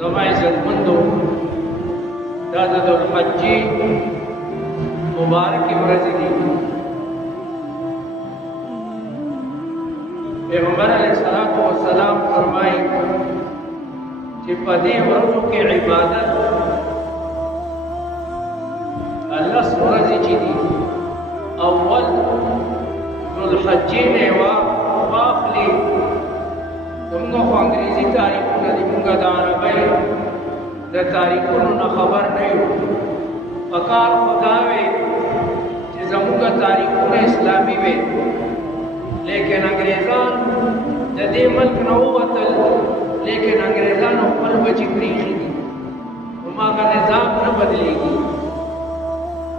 زما عزتمندو دا د ذوالحجې مبارکې ورځې دي. پیغمبر علیه الصلاۃ والسلام فرمایي چې په دې ورځو کې عبادت الله ورځې چې دي اول ذوالحجې نه واخلي. زموږ خو انګریزي تاریخونه دي، موږ د عربۍ د تاریخونو نه خبر نه یو. پکار خدا وی چې زموږ تاریخونه اسلامي وي، لیکن انګریزان د دې ملک نه ووتل، لیکن انګریزانو خپل بچي پریښي دي، هماغه نظام نه بدلېږي.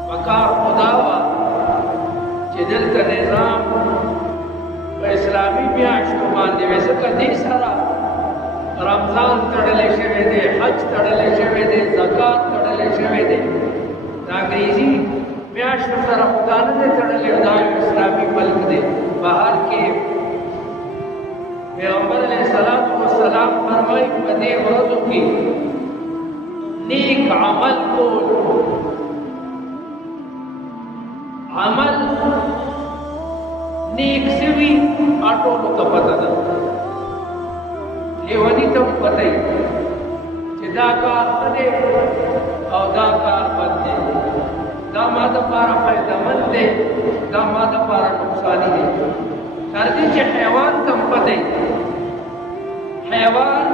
پکار خدا وه چې دلته نظام په اسلامي میاشتو باندې وي، ځکه دې سره رمضان تړلی شوی دی، حج تړلی شوی دی، زکات تړلی شوی دی. د انګریزي میاشتو سره خدا نه دی تړلی، دا یو اسلامي ملک دی. بهر کې پیغمبر علیه الصلاۃ والسلام فرمایي په دې ورځو کې نیک عمل کول، عمل نیک سوي ټولو ته پته ده، لیوني ته هم پته وي چې دا کار ښه دی او دا کار بد دی، دا ما دپاره فایدهمند دی، دا ما دپاره نقصاني دی. تر دې چې حیوان ته هم پته وي. حیوان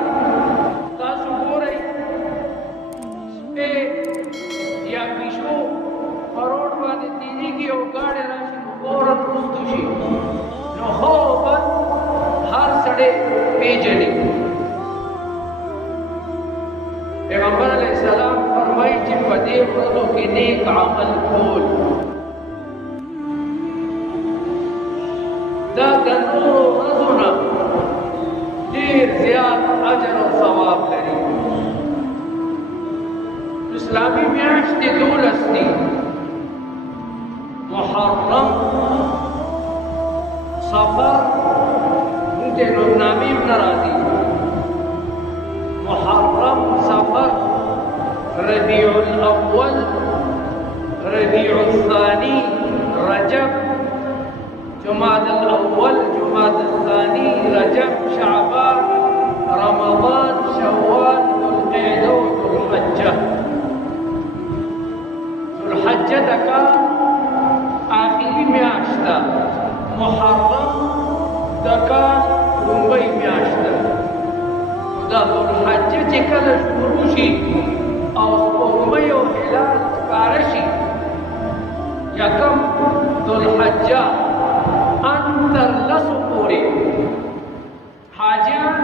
تاسو ګورئ سپی یا پیشو په روډ باندې تېرېږي او ګاډی راشي نو فوراً رستو شي، نو هو بد هر سړی پیژني. پیغمبر علیه السلام فرمایي چې په دې ورځو کې نیک عمل کول دا د نورو ورځو نه ډېر زیات اجر او ثواب لري. اسلامي میاشتې 12 دي: محرم، صفر، موږ ته نومنامې هم نه راځي، محرم، صفر، ربيع الأول، ربيع الثاني، رجب، جماد الأول، جماد الثاني، رجب، شعبان، رمضان، شوال، ذو القعدة وذو الحجة. ذو الحجة دکا آخری میاشت ده، محرم دکا لومبۍ میاشت ده. دا ذوالحجه چې کله شروع شي او سپوږمۍ او هلال ښکاره شي، یکم ذوالحجه ان تر لسو پورې حاجیان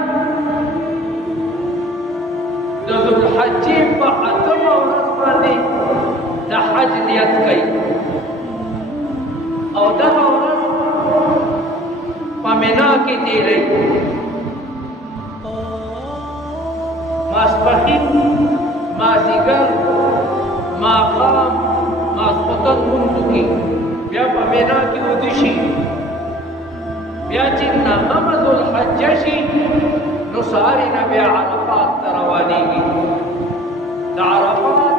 د ذوالحجې په 8مه ورځ باندې د حج نیت کوي او دغه ورځ په منا کې تېروي. ماسپښین، مازدیګر، ماښام، ماسخوتن لمونځ وکړي، بیا په منا کې ویده شي. بیا چې 9مه ذوالحجه شي نو سهار یې نه بیا عرفات ته روانېږي. د عرفات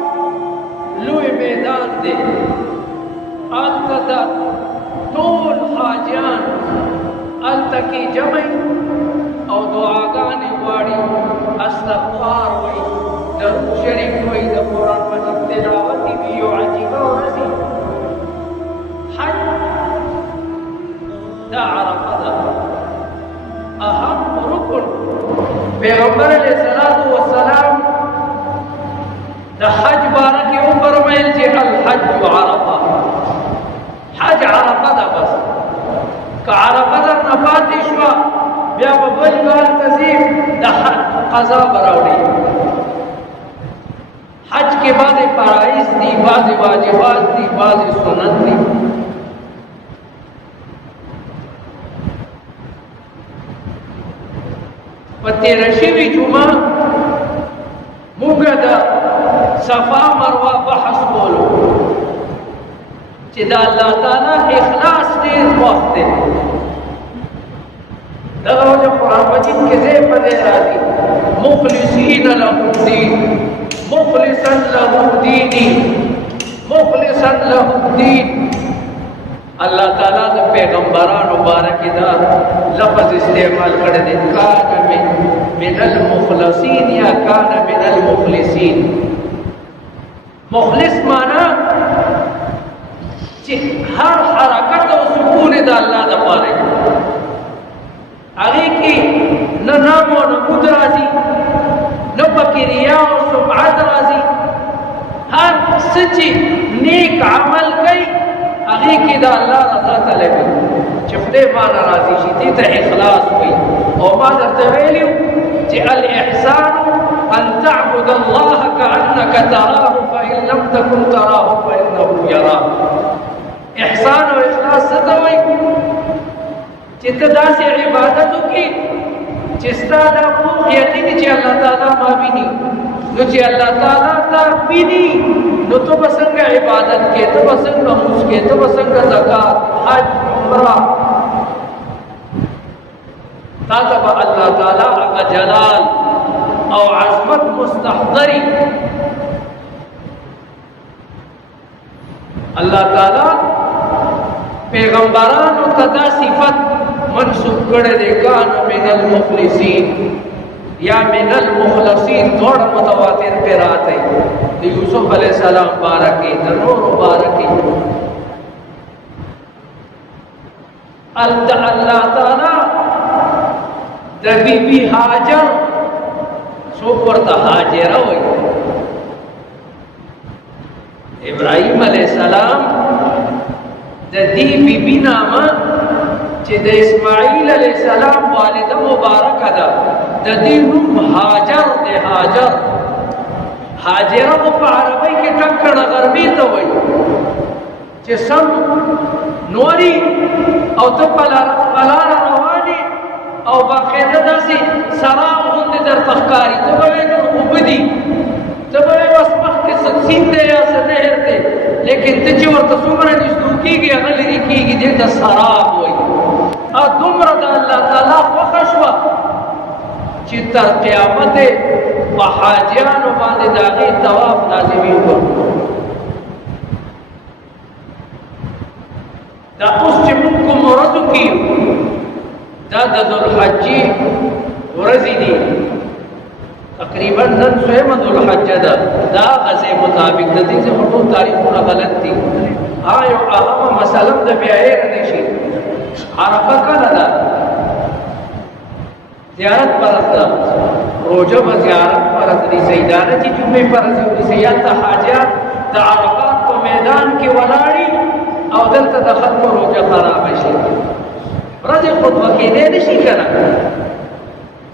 لوی میدان دی، هلته د ټول حاجیان هلته کې جمع او دعاګانې غواړي، استغفار وایي، درود شریف وایي، د قرآن مجید تلاوت وي. یو عجیبه ورځ حج دا عرفه ده، اهم رکن. پیغمبر علیه الصلاۃ والسلام د حج باره کې وفرمیل چې الحج عرفه، حج عرفه ده. بس که عرفه درنه پاتې شوه بیا به بل کال ته ځې د حج قضا به راوړي. حج کې بعضې فرایض دي، بعضې واجبات دي، بعضې سنت دي. په تېره شوې جمعه موږ د صفا مروه بحث کولو چې د الله تعالی اخلاص ډېر خوښ دی. دغه وجه قرآن مجید کې ځای په ځای راځي مخلصین له الدین، مخلصا له دینی، مخلصا له الدین. اللہ تعالیٰ دا پیغمبران مبارک دا لفظ استعمال کردے کان من المخلصین یا کان من المخلصین. مخلص مانا چی ہر حرکت و سکون دا اللہ دا پارے آگے کی نہ نام و نمود رازی نہ پکی ریا و سمعت رازی. ہر سچی نیک عمل کئی آگے کی دا اللہ رضا طلبی چفلے مانا رازی شی دیتا اخلاص ہوئی. اور ما در تویلیو چی الاحسان ان تعبد اللہ کعنک تراہ فإن لم تکن تراہ فإنه یراہ. احسان و اخلاص ستوئی چیتا دا سے عبادتو کی چستا دا پوخ یقینی چی اللہ تعالیٰ ما بینی نو چی اللہ تعالیٰ تا بینی نو تو بسنگ عبادت کے تو بسنگ نموز کے تو بسنگ زکاة حج عمرہ تا تبا اللہ تعالیٰ اگا جلال او عظمت مستحضری. اللہ تعالیٰ پیغمبران و تدا صفت منصوب کرے دے کان من المخلصین یا من المخلصین دوڑ متواتر پر آتے دی یوسف علیہ السلام بارکی دنور بارکی. اللہ تعالیٰ دا بی بی حاجر سو پرتا حاجرہ ہوئی. ابراہیم علیہ السلام دا دی بی بی ناما چی دا اسماعیل علیہ السلام والد مبارک دا دا دی نوم حاجر دے. حاجر حاجرہ کو پا عربی کے ٹکڑ غربی تو ہوئی چی سم نوری او تو پلار روانی او باقیدہ دا سی سرام ہوندے در تخکاری تو بوے نور عبدی تو بوے واسمخ کے سکسین دے یا سنہر دے لیکن تجھے ورطا سمرہ نشتو کی گئی اغلی کی گئی دے دا سراب ہوئی. دمر دا اللہ تعالیٰ وخشوہ چی تر قیامت بحاجیان و باندے داغی تواف نازمی ہوا. دا اس چی منکو مرضو کی دا دا ذو الحجی ورزی دی تقریباً نن سویم ذو الحج دا غزے مطابق دا دیزے خطو تاریخونا غلط دی. آئیو اہم مسلم دا بیائے ردیشی عرفہ کنا دا زیارت پرست دا روجہ با زیارت پرست دی. سیدانہ چی جمعی پرست دی سیدتا حاجیات دا عرفات کو میدان کی ولاڑی او دلتا دا ختم روجہ خراب شی رضی خود وکیلے نشی کنا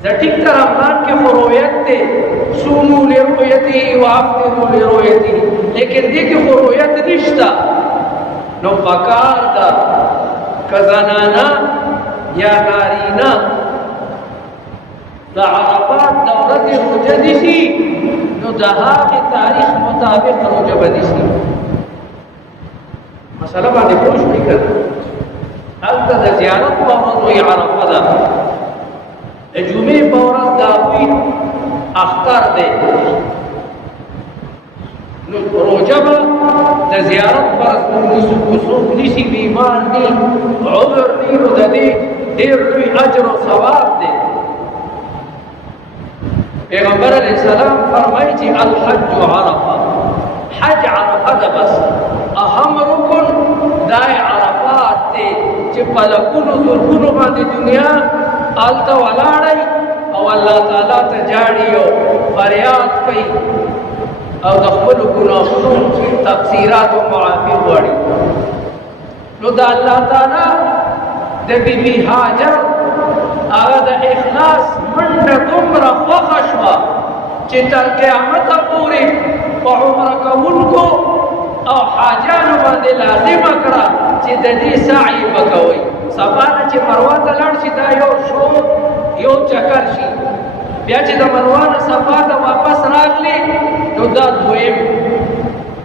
زٹک تا رمضان کے خرویت تے سومو لرویتی وافطرو لرویتی لیکن دیکھ خرویت نشتا نو پکار دا کزنانا یا نارینا دا عرفات دورت روجہ دیسی نو دا آغی تاریخ مطابق روجہ بدیسی. مسئلہ باندے پوش بھی کرنا التا دا زیارت پورز ہوئی عرفہ دا جمعی پورز دا ہوئی اختر دے روجہ با دا زیارت پرز کسوک نیسی بیمان نی عمر نی رو دا دی دیر روی اجر و ثواب دے. پیغمبر علیہ السلام فرمائی چی الحج عرفہ حج عرفہ دا بس اہم رکن دائے عرفات تے چی پلکونو ذرکونو باندی دنیا آلتا ولاڑی او اللہ تعالیٰ تجاڑیو فریاد کئی او دخبلو گناہنو تقصیرات و معافی وڑی. نو دا اللہ تعالیٰ دا بی بی حاجر آغا دا اخلاص منڈ دمر خوخشوا چی تر قیامت پوری پا عمر کمون کو او حاجانو باندے لازم اکرا چی دا دی سعی بکوئی. سبانا چی مروات لڑ چی دا یو شوق یو چکر شی بیا چی دا مروان سبانا واپس راگ لی نو دا دویم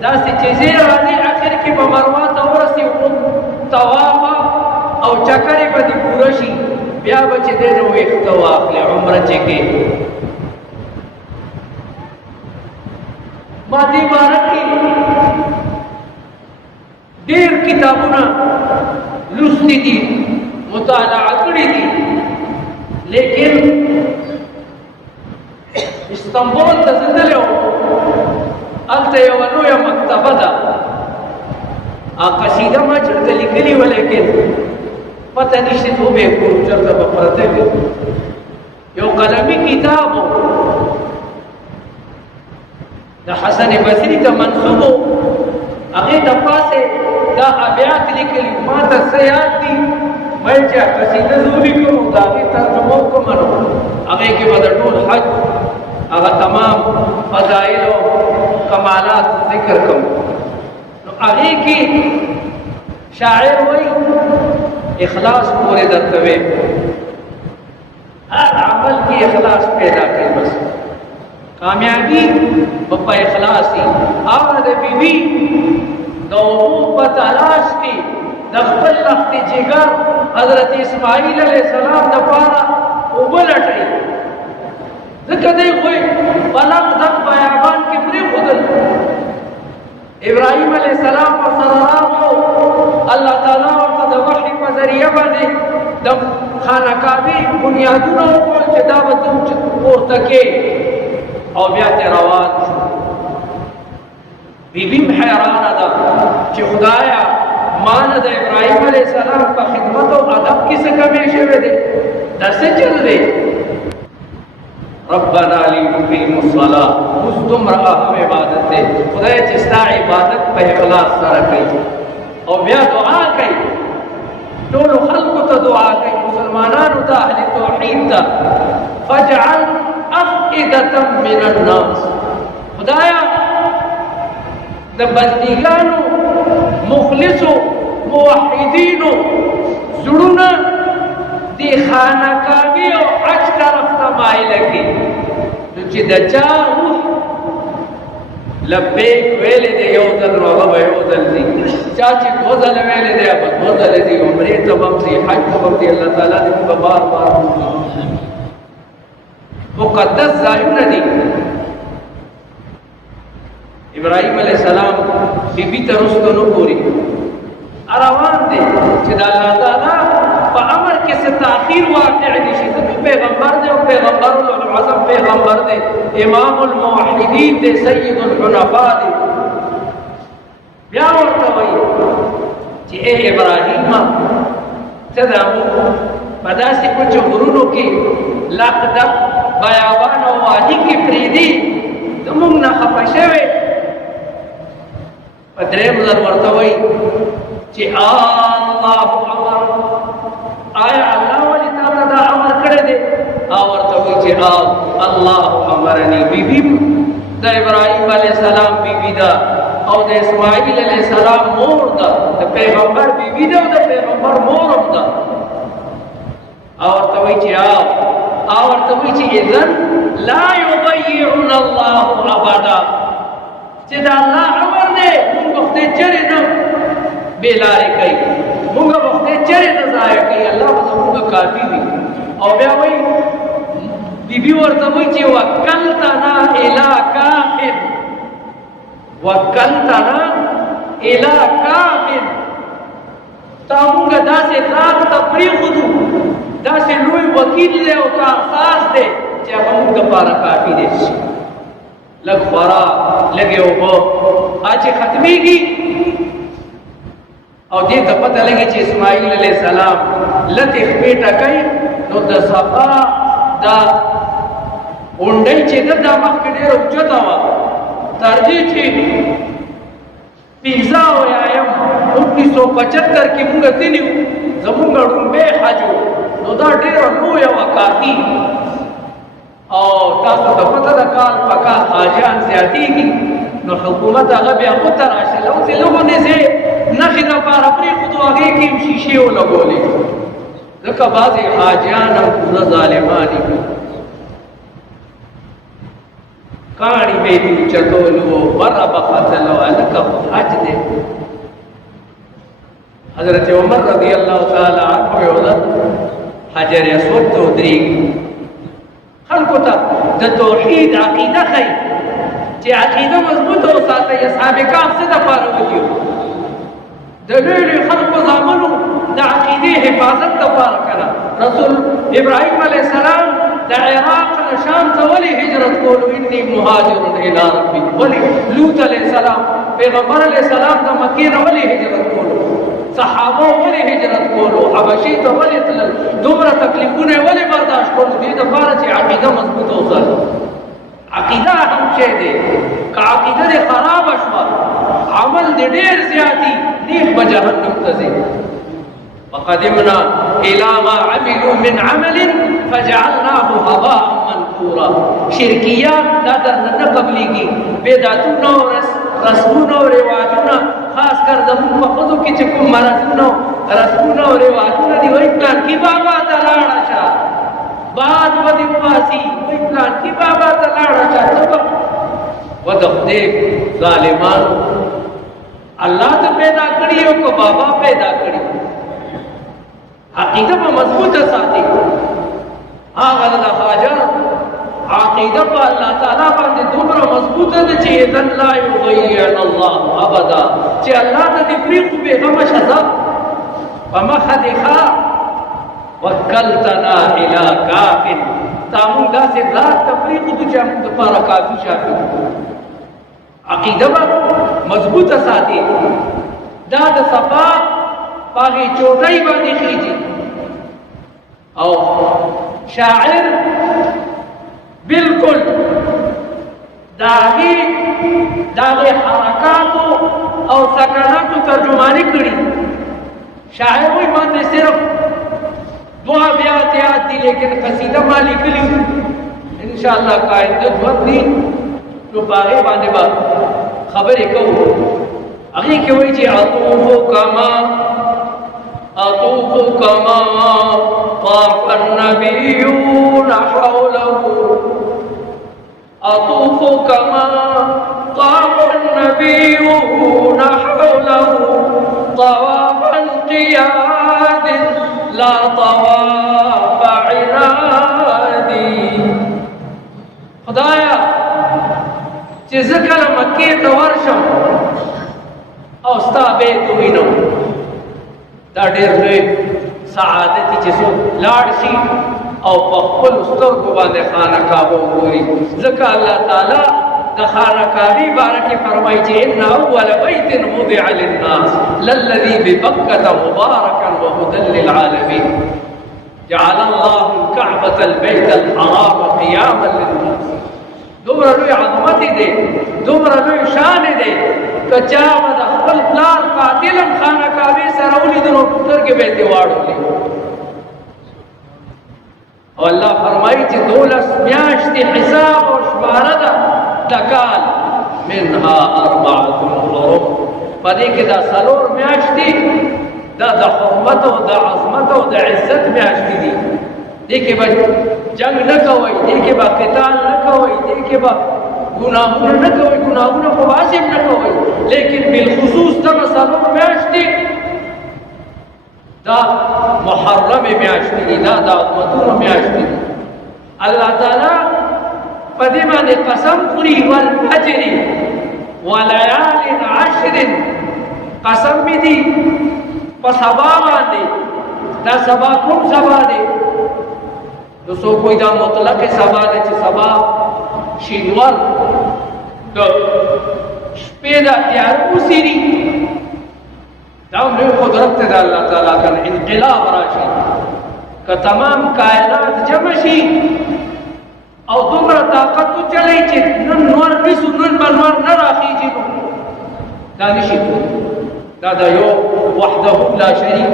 دا سی چیزی رازی آخر کی با مروات ورسی توافا او چکری با دی پورشی بیا بچی دے نو اختواف لی عمر چکے ما دې باره کې ډېر کتابونه لوستي دي، مطالعه کړي دي، لیکن استنبول ته زه تللی وم، هلته یوه لویه مکتبه ده، قصیده ما چېرته لیکلې وه، لیکن پته نشته چې وبې کړو چېرته به پرته وي. یو قلمي کتاب و د حسن بصري ته منسوب و، هغې د پاسې دا ابیات لیکلي، ما ته څه یاد دي وایي چې قصیده زه ولیکم او د هغې ترجمه وکړم، نو هغې کې به د ټول حج هغه تمام فضایل او کمالات ذکر کوم. نو هغې کې شاعر وایي اخلاص پورې درته ویم، هر عمل کې اخلاص پیدا کړئ، بس کامیابی په اخلاص دی. هغه د بیبي د اوبو په تلاش کې د خپل لخت جګر حضرت اسماعیل علیه السلام دپاره اوبه لټوي، ځکه دی خو یې په لق دق بیابان کې پرېښودل. ابراهیم علیه السلام ورسره راغلو، الله تعالی ورته د وحي په ذریعه باندې د خانه کعبې بنیادونه وکړل چې دا به ته پورته کې، او بیا ته روان شو. بیبیم حیرانه ده چې خدایا ما نه د ابراهیم علیه السلام په خدمت او ادب کې څه کمی شوی دی، دا څه چل دی؟ ربنا لیقیموا الصلاة، اوس دومره اهم عبادت دی، خدای چې ستا عبادت په اخلاص سره کوي او بیا دعا کوي، ټولو خلکو ته دعا کوي، مسلمانانو ته، اهل توحید ته، فاجعل افئدة من الناس، خدایا د بندګانو مخلصو موحدینو زړونه د خانقاهي او حج طرف ته مایله کړي، نو چې د چا روح لبیک ویلې دی یو ځل نو هغه به یو ځل ځي، چا چې دوه ځله ویلې دی هغه دوه ځله ځي، عمرې ته به هم ځي، حج ته به هم ځي. الله تعالی دې موږ بار بار مقدس ځایونه دي. ابراهیم علیہ السلام بیبی ته رستو نه ګوري، روان دی چې د الله تعالی په امر کې څه تاخیر واقع نشي، ځکه پیغمبر دی او پیغمبر العظم پیغمبر دی، امام الموحدین دی، سید الحنفاء دی. بیا ورته وایي چې اے ابراهیم ته دا په داسې کوچو غرونو کې لق دق بیابان او وادي کې پرېږدي، زموږ نه خفه شوې. په درېیم ځل ورته وایي چې الله امر، آیا الله ولې تا ته دا امر کړی دی؟ ورته وایي چې الله امرني. بیبي د ابراهیم علیه السلام بیبي ده او د اسماعیل علیه السلام مور ده، د پیغمبر بیبي ده او د پیغمبر مور هم ده. ورته وایي چې ورته وایي چې اذن لا یضیعنا الله ابدا، چې دا الله امر دی، موږ به خدای چرې نه بې لارې کوي، موږ به خدای چرې نه ضایع کوي، الله به زموږ کافي وي. او بیا وایي بیبي ورته وایي چې وکلتنا الی کافر، وکلتنا الی کافر، تا موږ داسې ذات ته پرېښودو، داسې لوی وکیل دی او کارساز دی چې هغه موږ دپاره کافي دی. لږ خوراک، لږې اوبه، چې ختمېږي او دې ته پته لګي چې اسماعیل علیه السلام لتې خپې ټکوي، نو د صفا دا غونډۍ چې ده دا مخکې ډېره اوچته وه، تر دې چې 1975 کې موږ تللي وو، زموږ ړومبی حج و، نو دا ډېره لویه وه کافي. او تاسو ته پته ده کال په کال حاجیان زیاتېږي، نو حکومت هغه بیا وتراشل او چې لږونې ځای نښې دپاره پرېښودو، هغې کې هم شیشې ولګولې، ځکه بعضې حاجیان هم پوره ظالمان دي، کاڼي به یې اوچتولو، بره به ختلو، هلکه خو حج دی. حضرت عمر رضی الله تعالی عنه یو ځل حجر اسود ته ودرېږي، خلکو ته د توحید عقیده ښیي چې چې عقیده مضبوطه وساتئ. اصحاب کهف څه دپاره ولیو؟ د لوی لوی خلقو زامنو د عقیدې حفاظت دپاره که نه. رسول ابراهیم علیه السلام د عراق نه شام ته ولې هجرت کولو؟ انی مهاجر الی ربی. ولې لوط علیه السلام پیغمبر علیه السلام د مکې نه ولې هجرت کولو؟ صحابه ولې هجرت کولو؟ حبشې ته ولې تلل؟ دومره تکلیفونه یې ولې برداشت کولو؟ دې دپاره چې عقیده مضبوطه وساتي. عقیده هم شی دی، که عقیده دې خرابه شوه عمل دې ډېر زیاتي نیک به جهنم ته ځي. وقدمنا الى ما عملوا من عمل فجعلناه هباء منثورا. شرکیات دا درنه نه قبلیږي. بدعتونه او رسمونه او رواجونه خاص کر زموږ په ښځو کې چې کوم مرضونه رسمونه او رواجونه دي، وایي پلانکي بابا ته لاړه شه باد به دې وباسي، وایي پلانکي بابا ته لاړه شه. ته به و د خدای ظالمانو الله ته پیدا کړي او که بابا پیدا کړي. عقیده په مضبوطه ساتي. هغه د هاجر عقیده په الله تعالی باندې دومره مضبوطه ده چې اذن لا یضيعن الله ابدا، چې الله ته دې پرېږدو بېغمه شه په مخه دې ښه. وکلتنا الی کاف، تا موږ داسې ذات ته پرېږدو چې موږ دپاره کافي شافي. عقیده به مضبوطه ساتي. دا د صفا په هغې چوټۍ باندې خیږي او شاعر بالکل د هغې حرکاتو او سکناتو ترجماني کړي. شاعر وایي ما ته صرف 2 ابیات یاد دي، لیکن قصیده ما لیکلي انشاءالله که آینده ژوند دي نو په هغې باندې به خبرې کوو. هغې کې وایي چې أطوف كما طاف النبيون حوله، أطوف كما طاف النبيون حوله طواف انقياد لا طواف عنادي. خدایا چې زه کله مکې ته ورشم او ستا بیت ووینم، دا ډېر لوی سعادت دی چې څوک لاړ شي او په خپلو سترګو باندې خانقاه وګوري. ځکه الله تعالی د خانقاهې باره کې فرمایي چې ان اول بیت وضع للناس للذي ببکة مبارکا وهدى للعالمین جعل الله الكعبة البيت الحرام قیاما للناس. دومره لوی عظمت دی، دومره لوی شان دی. که چا به د خپل پلار قاتلم خانقاهې سره ولیدل نو سترګې به یې ترې واړولې. او الله فرمایي چې 12 میاشتې حساب او شماره ده د کال، منها 4 حرم. په دې کې دا 4 میاشتې دا د حرمت او د عظمت او د عزت میاشتې دي. دې کې به جنگ نه کوئ، دې کې به قتال نه کوئ، دې کې به گناهونه نه کوئ، گناهونه خو واجب نه کوئ، لیکن بالخصوص دغه 4 میاشتې دا محرم میاشتې دي، دا د عظمتونو میاشتې دي. الله تعالی په دې باندې قسم خوري والفجر وليال عشر. قسم می دي په سبا باندې. دا سبا کوم سبا دی؟ نو څوک وایي دا مطلق سبا دی چې سبا شینور د شپې د تیاره وسیري. دا هم لوی قدرت دی د الله تعالی. کنه انقلاب راشي، که تمام کائنات جمع شي او دومره طاقت وچلئ چې نن نور نیسو، نن به نور نه راخیږي، دا نشي کولی. دا د یو وحده لا شریک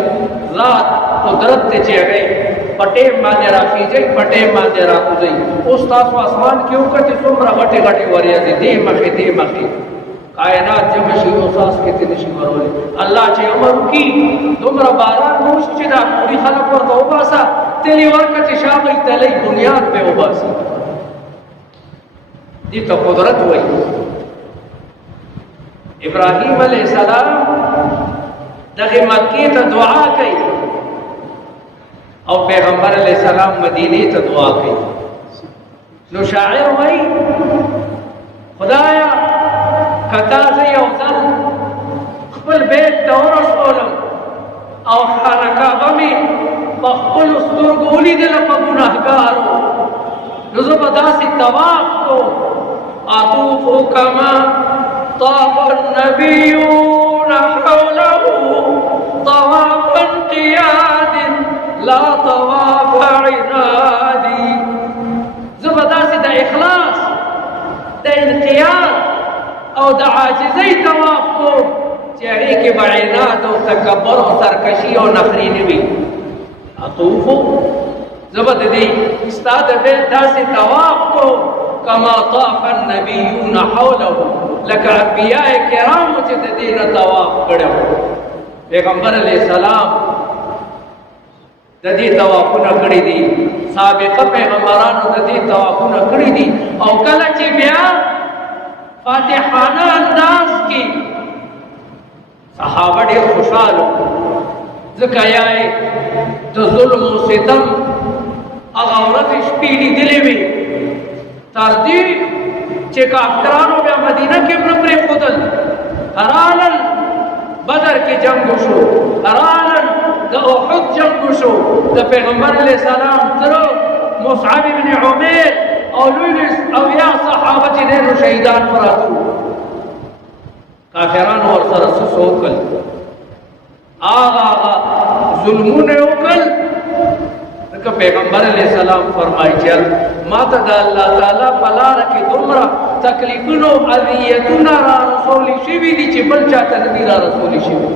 ذات قدرت دی چې هغې په ټیم باندې راخیږئ، په ټیم باندې راکوزئ. اوس تاسو اسمان کې وکتې څومره غټې غټې وریځې دې مخې دې مخې، کائنات جمع شي او څاڅکې ترې نشي ورولی. الله چې امر وکړي دومره باران وشي چې دا ټولي خلک ورته وباسه، تلې ورکړه چې شا به یې تلی بنیاد به وباسي. دې ته قدرت وایي. ابراهیم علیه السلام دغه مکې ته دعا کوي او پیغمبر علیہ السلام مدینه ته دعا کوي. نو شاعر وایي خدایا کتا زه یو ځل خپل بیت ته ورسولم او خانه کعبه مې په خپلو سترګو ولیدله په ګناهګارو، نو زه به داسې طواف کوم اطوف کما طاف النبیون حوله طواف انقیاد لا طواف عنادی. زه به داسې د اخلاص د انقیاد او د عاجزۍ طواف کوم چې هغې کې به عناد او تکبر او سرکشي او نخري نه وي. اطوفو زه به د دې ستا د بیت داسې طواف کوم کما طاف النبیون حوله، لکه انبیاء کرامو چې د دې نه طواف کړی و. پیغمبر علیه السلام د دې طوافونه کړي دي، سابقه پیغمبرانو د دې طوافونه کړي دي. او کله چې بیا فاتحانه انداز کې صحابه ډېر خوشحاله وو، ځکه یا یې د ظلم او ستم هغه ورځې شپې لیدلې وې، تر دې چې کافرانو بیا مدینه کې هم نه پرېښودل. رالل بدر کې جنګ وشو، رالل د احد جنگ وشو، د پیغمبر علیه السلام تره مصعب بن عمیر او لوی اویا صحابه چې ډېرو شهیدان پراته وو. کافرانو ورسره څه وکړل؟ هغه ظلمونه یې وکړل. ځکه پیغمبر علیه السلام فرمایي چې ما ته د الله تعالی په لاره کې دومره تکلیفونه او اذیتونه را رسولي شوي دي چې بل چا ته نه دي را رسولي شوي،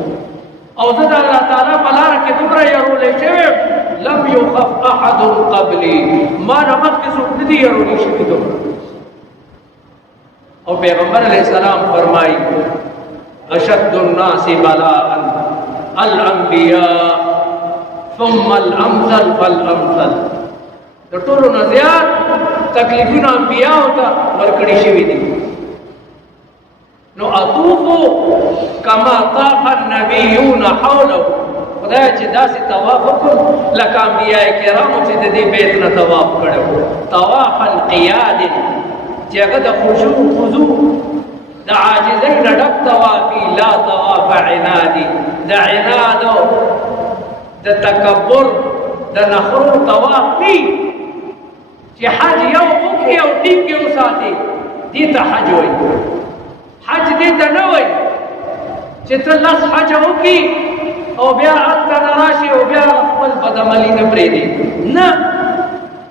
او زه د الله تعالی په لاره کې دومره یرولی شوی لم یخف احد قبلی، ما نه مخکې څوک نه دي یرولی شوي دومره. او پیغمبر علیه السلام فرمایي اشد الناس بلاء الانبیاء ثم الامثل فالامثل. د ټولو نه زیات تکلیفونه انبیاءو ته ورکړي شوي دي. نو اطوفو کما طاف النبیون حوله، خدای چې داسې طواف وکړو لکه انبیاء کرامو چې د دې بیت نه طواف کړی و. طواف انقیاد چې هغه د خضوع د عاجزۍ نه ډک طوافي، لا طواف عنادي د عناد د تکبر د نخرو طواف ني، چې حج یو وکړي او ټینګ یې وساتي، دې ته حج وایي. حج دې ته نه وایي چې ته لس حج وکړي او بیا هلته نه راشي او بیا خپل بدعملي نه پرېږدي. نه،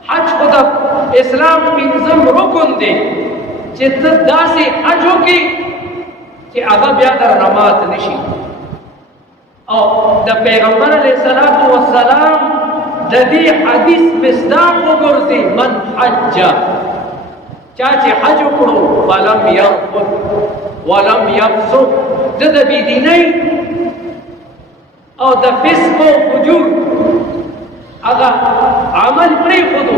حج خو د اسلام پنځم رکن دی چې ته داسې حج وکړي چې هغه بیا درنه مات نه شي. او د پیغمبر علیه السلام د دې حدیث مصداق وګرځي، من حج، چا چې حج وکړو فلم يرفث ولم يفسق، د بېدینۍ او د فسق او فجور هغه عمل پرېښودو،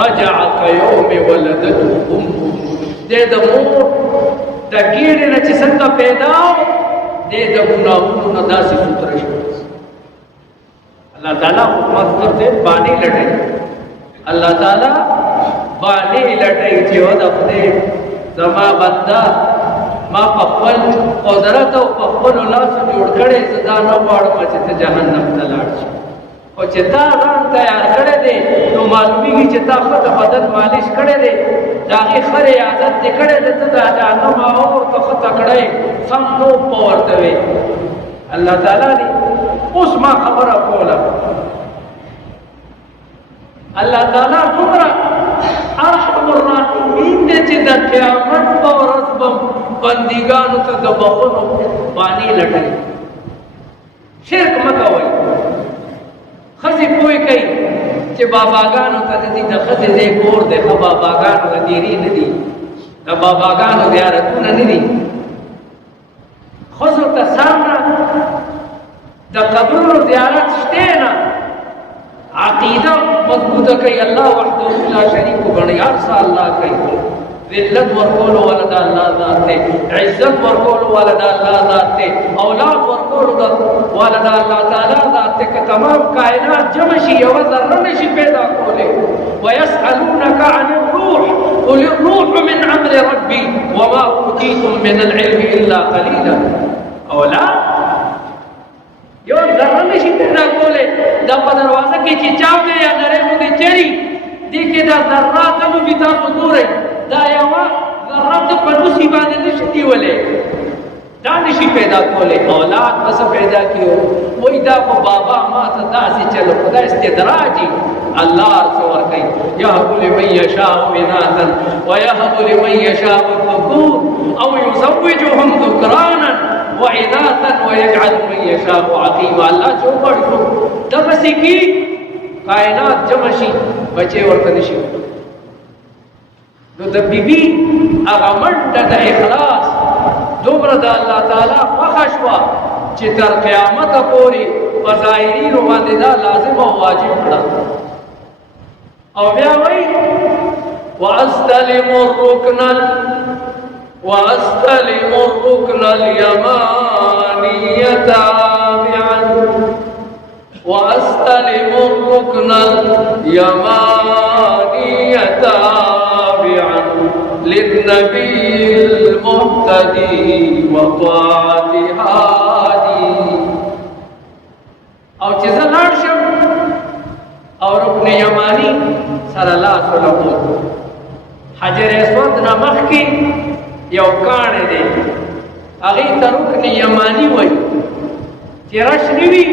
رجع كيوم ولدته امه، دې د مور د ګېډې نه چې څنګه پیدا و، دې د ګناهونو نه داسې سوتره شو. اللہ تعالیٰ حکمت کرتے بانی لٹے، اللہ تعالیٰ بانی لٹے چیو دفنے زما بندہ ما پخپل قدرت او پخپل اللہ سے جوڑ کڑے زدا نہ پاڑ پچھتے جہنم تلاڑ چھے. اور چتا ران تیار کڑے دے تو معلومی کی چتا خط بدن مالش کڑے دے داغی خر عادت دے کڑے دے تا جہنم آور تو خط کڑے سم نو پورتوے. اللہ تعالیٰ نے اس ما خبر کولا، اللہ تعالیٰ تمرا ارحم الراحمین دے چې د قیامت په ورځ به بندګانو ته د بخښنو بانی لټوي. شرک مه کوئ. ښځې پوه کوي چې باباګانو ته نه دي، د ښځې ځای کور دی، ښه باباګانو د دیرې نه دي، د باباګانو زیارتونه نه دي. ښځو ته سم نه د قبرونو زیارت شته نه، عقیده مضبوطه کوي، الله وحده لا شریک وګڼي، هر څه الله کوي. ذلت ورکولو والا دا الله ذات دی، عزت ورکولو والا دا الله ذات دی، اولاد ورکولو والا دا الله تعالی ذات دی. که تمام کائنات جمع شي یوه ذره نشي پیدا کولی. ویسألونک عن الروح، قل الروح من امر ربي وما اوتيتم من العلم الا قليلا. اولا یو ذره نشي پیدا کوله دا په دروازه کې چې چاو دی یا نړۍ مو دي چری دي کې دا ذرات نو بي تاسو ګورئ دا یو ذرات په نوسي باندې نشي دیولې دا نشي پیدا کوله. اولاد بس پیدا کیو وای دا په بابا ما ته داسې چلو خدای استدراجي الله څور کوي يهب لمن يشاء اناثا ويهب لمن يشاء الذكور او يزوجهم ذكرانا واناثا ويجعل من يشاء عقيما. الله چوبړ شو دغه سکی کائنات جمع شي بچي ورته نشي. نو د بیبي هغه منډه د اخلاص دومره د الله تعالی خوښه شوه چې تر قیامته پورې په ظاهرینو باندې دا لازم او واجب کړه. او بیا وایي واستلم الركن اليماني تابعا واستلم الركن اليماني تابعا للنبي المهتدي وطاعة هادي. او چې زه لاړ شم او رکن یمانی سره لاس ولګول حجر اسود نه مخکې یو کاڼی دی هغې ته رکن یمانی وایي چې رش نه وي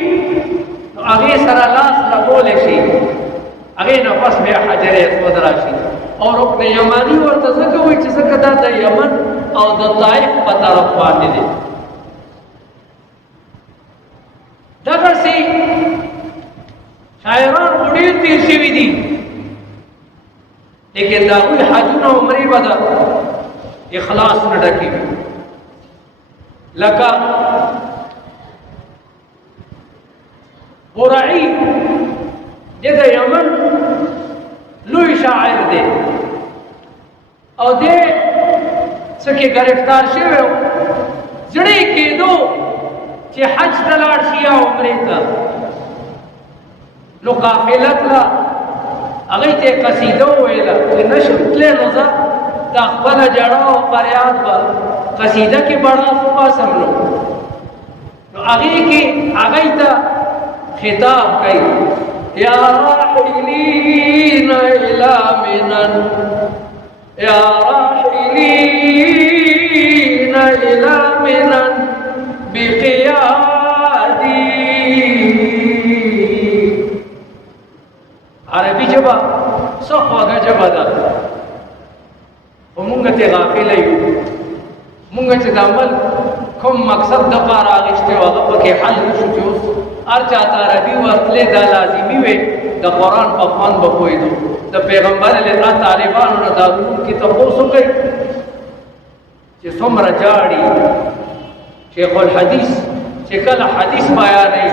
نو هغې سره لاس لګولی شي هغې نه پس بیا حجر اسود راشي. او رکن یمانی ورته ځکه وایي چې ځکه دا د یمن او د طائف په طرف باندې دی. دغسې شاعران خو ډېر تېر شوي دي لیکن د هغوی حجونه عمرې به د اخلاص نه ډکې وي. لکه برعي د یمن لوی شاعر دی او دی څه کې گرفتار شوی و زړه یې کېدو چې حج ته لاړ شي یا عمرې ته. نو قافله تله هغې ته یې قصیده وویله چې نه شم تللی نو زه دا خپله جړه او فریاد به قصیده کې بړه وباسم. نو هغې کې هغې ته خطاب کوي یا راحلین الی منن یا راحلین الی منن بقیادی. عربي ژبه څه خوږه ژبه ده خو مونږ ترې غافله یو. مونږ چې د عمل کوم مقصد دپاره اخیستی و هغه پکې حل نه شو چې اوس هر چا ته عربي ورتلې دا لازمي وې د قرآن په خوند به پوهېدو. د پیغمبر علیه طالبانو نه دا وروڼکي تپوس وکړئ چې څومره جاړي شیخ الحدیث چې کله حدیث بیانوي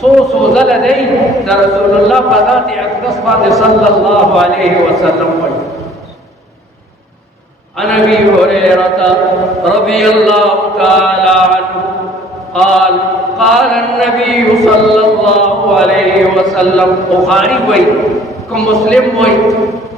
څو ځله دی د رسول الله په ذات اقدس باندې صلی الله علیه وسلم وایي. عن ابي هريره رضي الله تعالى عنه قال قال النبي صلى الله عليه وسلم. بخاري وایي که مسلم وایي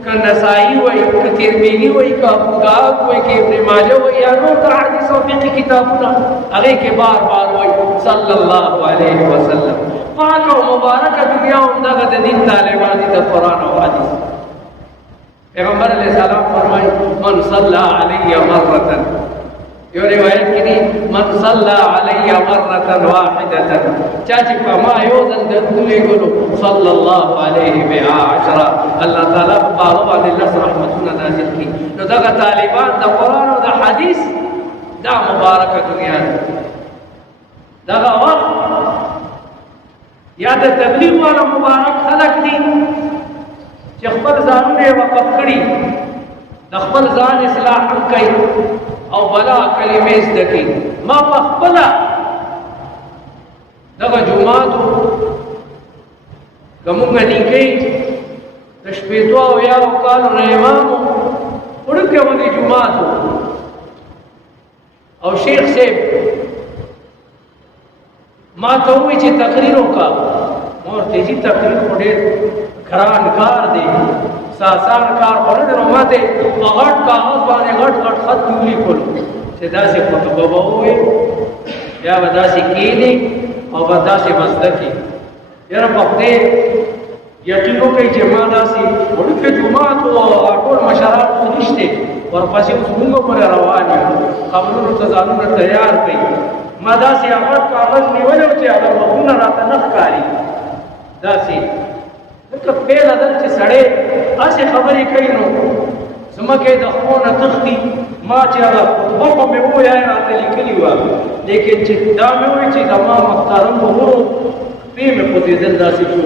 که نسائی وایي که ترمذی وایي که ابو داود وایي که ابن ماجه وایي یا نور د حدیث او فقه کتابونه هغې کې بار بار وایي صلی الله علیه وسلم. پاک او مبارکه دنیا همدغه د دین طالبان دي د قرآن او حدیث. پیغمبر علیہ السلام فرمائی من صلی علی مرتا یو روایت کی دی من صلی علی مرتا واحدتا چاچی پا ما یوزن دردولی گلو صلی اللہ علیہ بها عشرہ. اللہ تعالیٰ باغبان اللہ رحمتنا نازل کی. نو دغه طالبان دا قرآن و دا حدیث دا مبارکه دنیا دغه وقت یا د تبلیغ والا مبارک خلق دی چې خپل ځانونه یې وقف کړي د خپل ځان اصلاح هم کوي او بلا کلمې زده کوي. ما په خپله دغه جوماتو که مونږ نیکۍ د شپېتو او یاو کالو نه امام و وړوکی غوندې جومات و او شیخ صاحب ما ته ووایي چې تقریر وکړه. ما ورته چې تقریر خو ډېر ګران کار دی ساسان کار خو نه دی نو ماته په غټ کاغذ باندې غټ غټ خط کې ولیکلو چې داسې خطبه به ووایي یا به داسې کښېني او به داسې مزده کړي یاره په خدای یقین وکړئ چې ما داسې وړوکی جومات و ټول مشران اوس نشته ورپسې اوس مونږ پورې روان یو قبرونو ته ځانونه تیار کړئ ما داسې غټ کاغذ نیولی و چې هغه مخونه راته نه ښکاري داسې لکه پهله ده چې سړی هسې خبرې کوي نو ځمکه یې د خپو نه تښتي ما چې هغه خطبه خو مې ووایه راته لیکلي وه لیکن چې دا مې ووایي چې زما محترم ورونو پې مې خوځېدل داسې ټول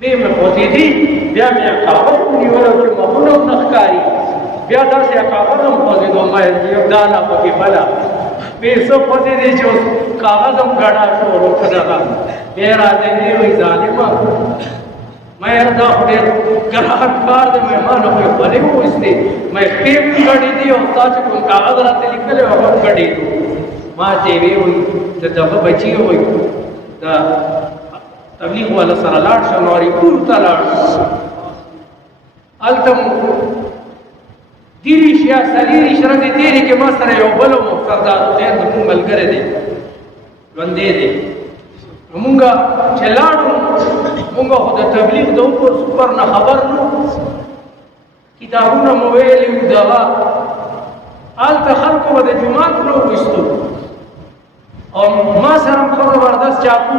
پې مې خوځېدي بیا مې کاغذ ونیولی چې مخونه هم نه ښکاري بیا داسې کاغذ هم خوځېدو ما یو دانه پکې بله پې څه خوځېدې چې اوس کاغذ هم ګډا شو ورو دغه بیا یې راته ویې وایي ظالمه میں دا خو ډېر ګران کار دی مهمانو خو یې خولې وویستې مې پې مې ګډېدي او تا چې کوم کاغذ راته لیکلی و هغه هم ګډېدو ما ته یې ویې وایي د دغه بچي وایي د تبلیغ والا سره لاړ شه نورې کور ته لاړ هلته مو دېرش یا څلېرش ورځې تېرې کې ما سره یو بل و سردار حسین زمونږ ملګری دی ژوندی دی نو مونږ چې لاړو مونږ خو د تبلیغ د سپر نه خبر نو کتابونه مو ویلي وو دغه هلته خلکو به د جومات نه وویستو او ما سره هم ښه زبردست چاقو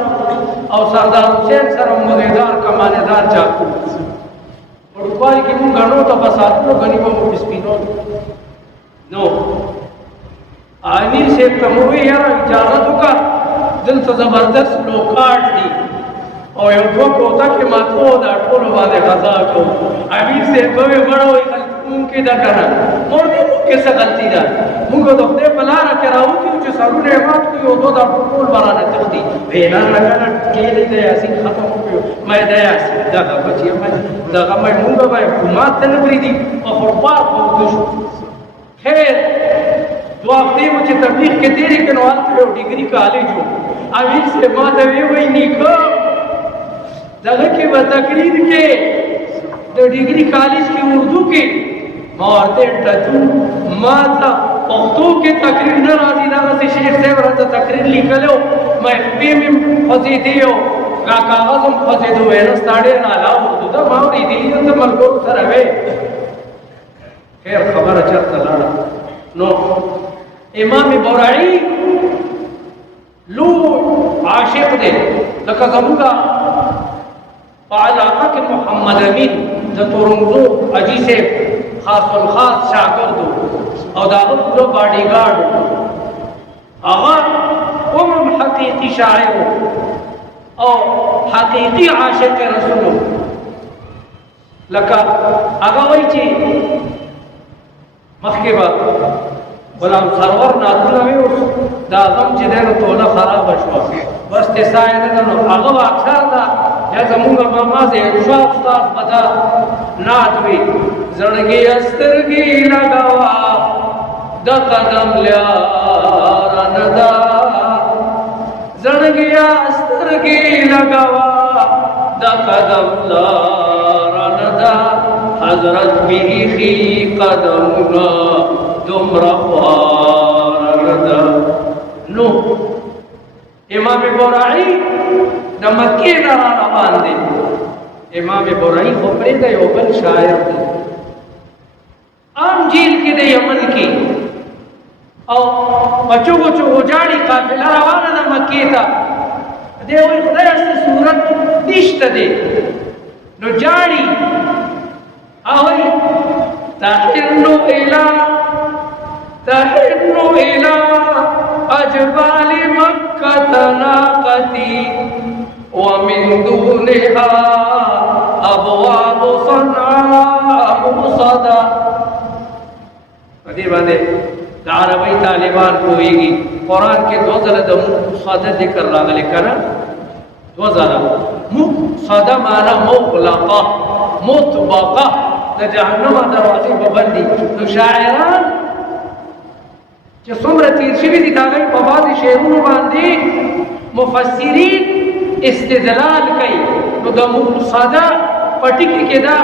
او سردار حسین سره مزیدار کمانېدار چاقو وړوکوالي کې مونږ ګڼو ته به ساتلو ګني به مو سپینولو نو امیر صاحب ته مو وویل یاره اجازت وکړه دلته زبردست لوکاټ دي او یو دوه کوتکې ماتو دا ټولو باندې غذا کوو امیر صاحب به ویې مړه وایي غلطي ممکې ده که نه مور دې ممکې څه غلطي ده مونږ د خدای په لاره کې راوتي وو چې سرونه یې مات کړي او دا ټول به رانه تښتي ویې نه نه که نه کېدی د یاسین ختم وکړو مې د یاسین دغه بچي دغه مې مونږ به جومات ته نه پرېږدي په فوټپات به اوده شو خیر دو هفتې مو چې تبلیغ کې تېرې کړې نو هلته یو ډګري کالج و امیر صاحب ما ته ویې وایي نیکه دغه کې به تقریر کې د ډګري کالج کې اردو کې ما ورته ټچو ما ته پښتو کې تقریر نه راځي دغسې شیخ صاحب راته تقریر لیکلی و ما پې مې خوځېدې او کاغذ هم خوځېدو ویې نه ستا ډېر اعلی اردو ده ما اورېدلي ده ته ملګرو سره وې خیر خبره چېرته لاړه نو امام بورعي لو عاشق دی لکه زموږه په علاقه کې محمد امین د تورنګزو حاجي صاحب خاص الخاص شاګرد او د هغه پوره باډي ګارډ هغه هم حقیقي شاعر او حقیقي عاشق رسول لکه هغه وایي چې مخکې به غلام سرور ناتونه وي اوس دا غم چې دی نو ټوله خرابه شوه بس تسا یې نه ده نو هغه به اکثر ده یا زمونږ ماما ظاهرشاه استاد به دا نعت وي زړګي سترګې لګوه د قدم لاره نه ده زړګي سترګې لګوه د قدم لاره نه ده حضرت بیخي قدمونه دومره خواره نه ده نو امام بورعي د مکې نه را روان دی امام بورعي خو پرېږده یو بل شاعر دی عام جیل کې د یمن کې او په چغو چغو جاړي قافله روانه ده مکې ته دی وایي خدایه څه صورت نشته دی نو جاړي او وایي تحن إلى أجبال مكة ناقتي ومن دونها أبواب صنعاء مصدى فدې باندې د عربی طالبان پوهیږي قرآن کې دو ځله د مصدى ذکر راغلی که نه دو ځله مصدى معنا مغلقه مطبقه د جهنم دروازې به بندي نو شاعران چې څومره تیر شوي دي د هغوی په بعضې شعرونو باندې مفسرین استدلال کوي نو د ساده پټکی کې دا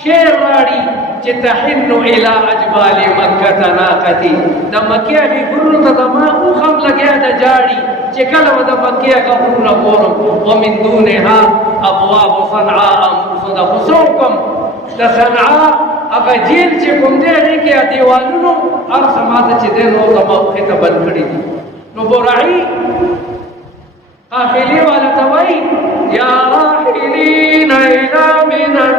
شعر راړي چې تحن الى اجبال مکه ناقتي د مکه به ګورو ته ما او خم لګیا د جاړي چې کله د مکه غفور ګورم ومن دونها ابواب صنعاء مرصد خصوکم د صنعاء هغه جیل چې کوم دی هغې کې دیوالونو هر څه ماته چې دی نو د موقع ته بند کړي دي نو برعي قافلې والا ته وایي یا راحلین الی منن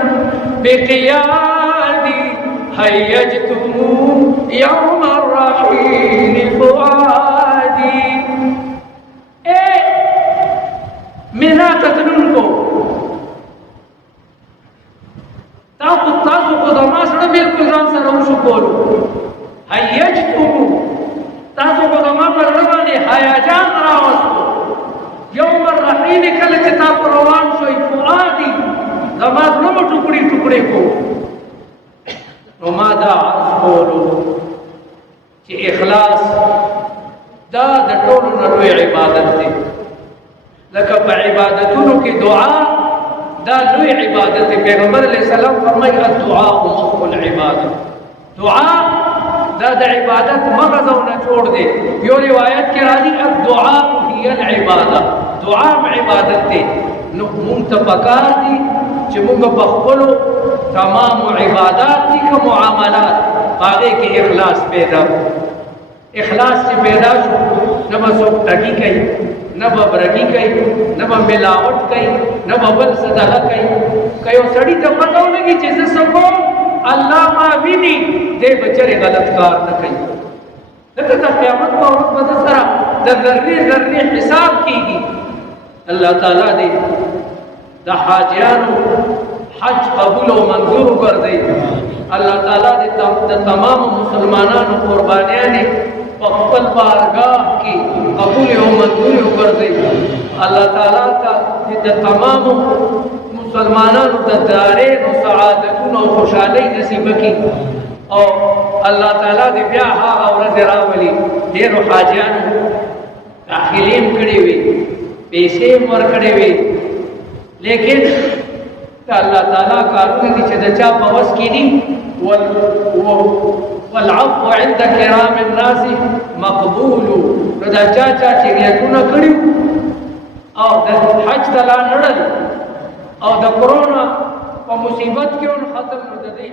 بقیادی هیجتم یوم الرحیل فؤادی اے مینا تتلونکو تاسو خو د ما سره بلکل ځان سره وشو کولو هیجتم تاسو خو د ما په زړه باندې هیجان راوستو یوم الرحیل کله چې تاسو روان شوئ فؤادي زما زړه مو ټوکړي ټوکړي کو نو ما دا عرض کولو چې اخلاص دا د ټولو نه لوی عبادت دی لکه په عبادتونو کې دعا دا لوی عبادت دی پیغمبر علیہ السلام فرمایي الدعاء مخ العبادة دعا دا د عبادت مغز او نچوړ دی یو روایت کې راځي الدعاء هي العبادة دعا عبادت دی نو مونږ ته پکار دي چې مونږ په خپلو تمام عبادات دي که معاملات هغې کې اخلاص پیدا اخلاص چې پیدا شو نه به څوک ټګي کوي نه به برګي کوي نه به ملاوټ کوي نه به بل څه دغه کوي که یو سړي ته پته ولګي چې زه څه کوم الله ما ویني دی بچرې غلط کار نه کوي ځکه د قیامت په ورځ به د سره د ذرې ذرې حساب کېږي الله تعالی دې د حاجیانو حج قبول او منظور وګرځي الله تعالی دې د تمام مسلمانانو قربانیانې په خپل بارګاه کې قبول او منظور وګرځي الله تعالی ته د تمام مسلمانانو د دارین او سعادتونو او خوشحالۍ نصیب کړي او الله تعالی دې بیا هغه ورځ راولي ډېرو حاجیانو داخلي هم کړي وي پیسې هم ورکړې وي لیکن الله تعالی کارونه دي چې د چا په وس کې دي والعفو عند کرام الناس مقبول نو دا چا چې نیتونه کړي او د حج ته لا نړل او د کرونا په مصیبت کې ختم نو د دې